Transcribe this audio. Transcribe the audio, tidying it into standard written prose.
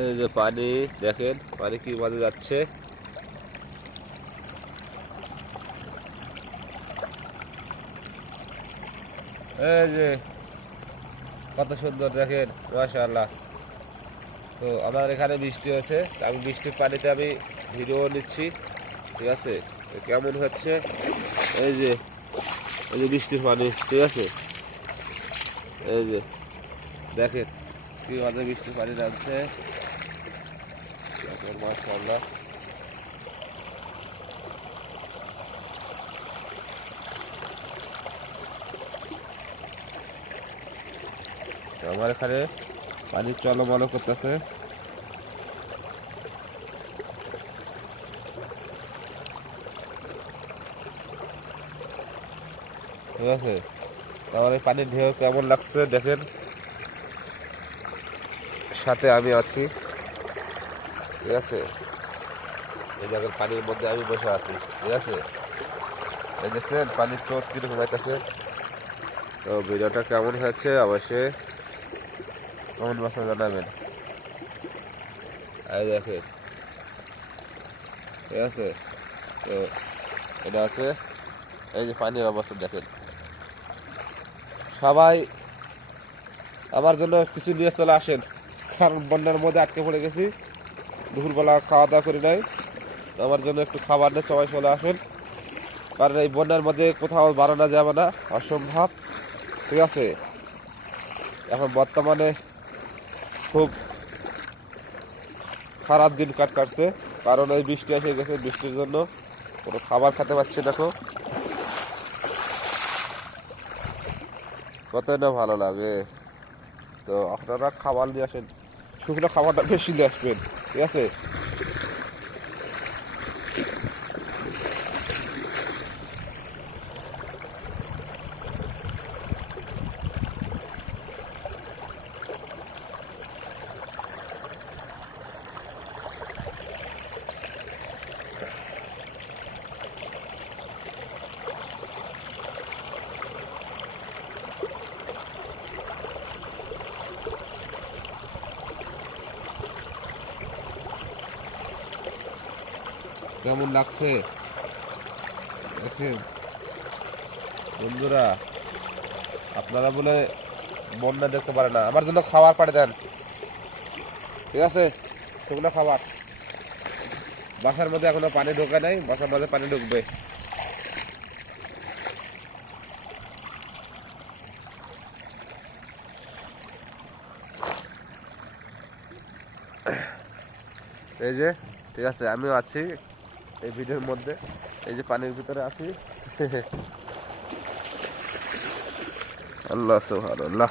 এই যে পানি দেখেন, পানি কি মাঝে যাচ্ছে। এই যে কত সুন্দর দেখেন, মাশাআল্লাহ। তো আমার এখানে বৃষ্টি হয়েছে, আমি বৃষ্টির পানিতে আমি ভিডিও নিচ্ছি, ঠিক আছে। তো কেমন হচ্ছে এই যে, এই যে বৃষ্টির পানি, ঠিক আছে। এই যে দেখেন কি মাঝে বৃষ্টির পানি নামছে, মাশাআল্লাহ। আমার এখানে পানি চলমল করতেছে। ঠিক আছে, আমার এই পানির ঢেউ কেমন লাগছে দেখেন, সাথে আমি আছি, ঠিক আছে। এই জায়গার পানির মধ্যে আমি বসে আছি, ঠিক আছে। এই দেখছেন পানির স্রোত কিরকম হইতেছে। তো ভিডিওটা কেমন হয়েছে অবশ্যই কমেন্ট বক্সে জানাবেন। এই দেখেন, ঠিক আছে। তো এটা আছে, এই যে পানির অবস্থা দেখেন। সবাই আমার জন্য কিছু নিয়ে চলে আসেন, কারণ বন্যার মধ্যে আটকে পড়ে গেছি, দুপুরবেলা খাওয়া দাওয়া করি নাই। আমার জন্য একটু খাবার নিয়ে সবাই চলে আসেন, কারণ এই বন্যার মধ্যে কোথাও বাড়ানো যাবে না, অসম্ভব, ঠিক আছে। এখন বর্তমানে খুব খারাপ দিন কাটছে, কারণ এই বৃষ্টি এসে গেছে, বৃষ্টির জন্য কোনো খাবার খেতে পাচ্ছি না। কত না ভালো লাগে। তো আপনারা খাবার নিয়ে আসেন, শুকনো খাবারটা বেশি নিয়ে আসবেন, ঠিক আছে। কেমন লাগছে দেখেন বন্ধুরা। আপনারা বলে বন্যা দেখতে পারে না, আমার জন্য খাবার পাঠিয়ে দেন, ঠিক আছে। শুকনো খাবার, বাসার মধ্যে এখনো পানি ঢোকে নাই, বাসার মধ্যে পানি ঢুকবে। এই যে, ঠিক আছে, আমিও আছি এই ভিডিওর মধ্যে, এই যে পানির ভিতরে আছি। আল্লাহ সুবহানাল্লাহ।